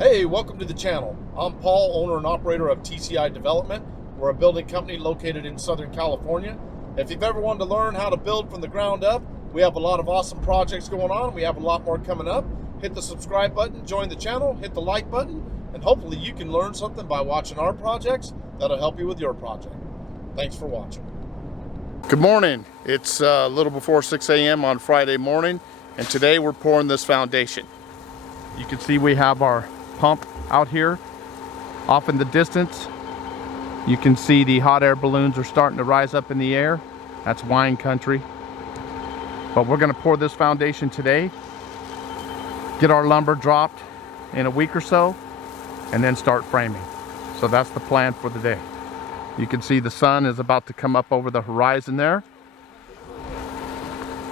Hey, welcome to the channel. I'm Paul, owner and operator of TCI Development. We're a building company located in Southern California. If you've ever wanted to learn how to build from the ground up, we have a lot of awesome projects going on. We have a lot more coming up. Hit the subscribe button, join the channel, hit the like button, and hopefully you can learn something by watching our projects that'll help you with your project. Thanks for watching. Good morning. It's a little before 6 a.m. on Friday morning, and today we're pouring this foundation. You can see we have our pump out here. Off in the distance, you can see the hot air balloons are starting to rise up in the air. That's wine country. But we're going to pour this foundation today, get our lumber dropped in a week or so, and then start framing. So that's the plan for the day. You can see the sun is about to come up over the horizon there.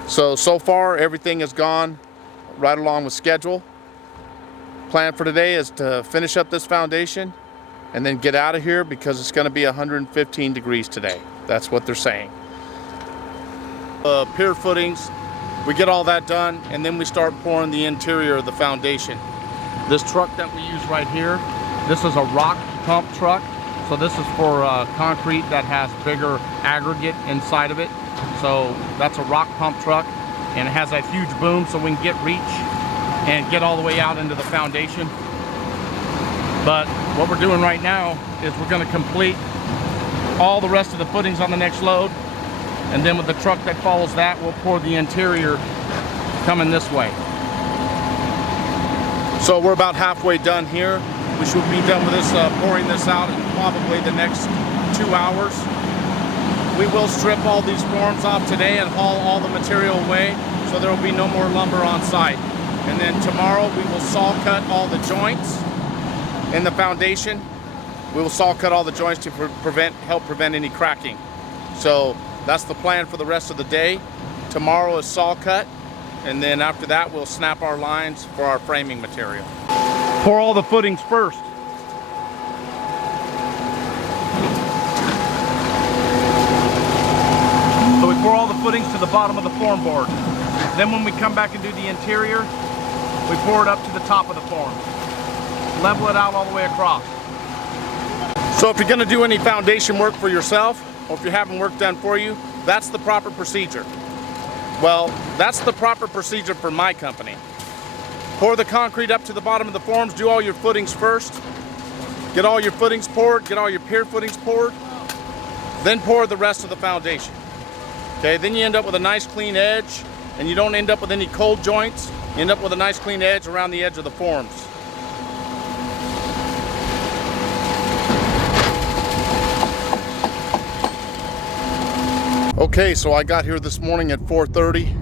So far everything has gone right along with schedule. Plan for today is to finish up this foundation and then get out of here because it's going to be 115 degrees today. That's what they're saying. Pier footings, we get all that done, and then we start pouring the interior of the foundation. This truck that we use right here, this is a rock pump truck. So this is for concrete that has bigger aggregate inside of it. So that's a rock pump truck, and it has that huge boom so we can get reach and get all the way out into the foundation. But what we're doing right now is we're going to complete all the rest of the footings on the next load, and then with the truck that follows that, we'll pour the interior coming this way. So we're about halfway done here. We should be done with this, pouring this out in probably the next 2 hours. We will strip all these forms off today and haul all the material away, so there will be no more lumber on site. And then tomorrow we will saw cut all the joints in the foundation. We will saw cut all the joints to help prevent any cracking. So that's the plan for the rest of the day. Tomorrow is saw cut, and then after that we'll snap our lines for our framing material. Pour all the footings first. So we pour all the footings to the bottom of the form board. Then when we come back and do the interior, we pour it up to the top of the form. Level it out all the way across. So if you're going to do any foundation work for yourself, or if you're having work done for you, that's the proper procedure. Well, that's the proper procedure for my company. Pour the concrete up to the bottom of the forms, do all your footings first, get all your footings poured, get all your pier footings poured, then pour the rest of the foundation. Okay, then you end up with a nice clean edge, and you don't end up with any cold joints. You end up with a nice clean edge around the edge of the forms. Okay, so I got here this morning at 4:30.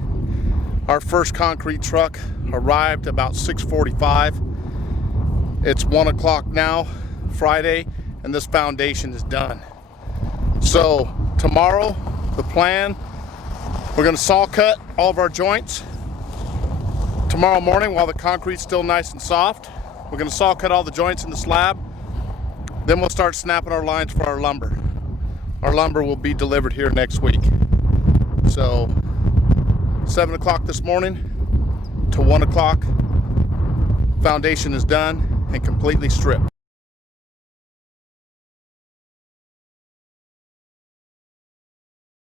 Our first concrete truck arrived about 6:45. It's 1 o'clock now, Friday, and this foundation is done. So tomorrow, the plan, we're going to saw cut all of our joints. Tomorrow morning, while the concrete's still nice and soft, we're going to saw cut all the joints in the slab. Then we'll start snapping our lines for our lumber. Our lumber will be delivered here next week. So 7 o'clock this morning to 1 o'clock, foundation is done and completely stripped.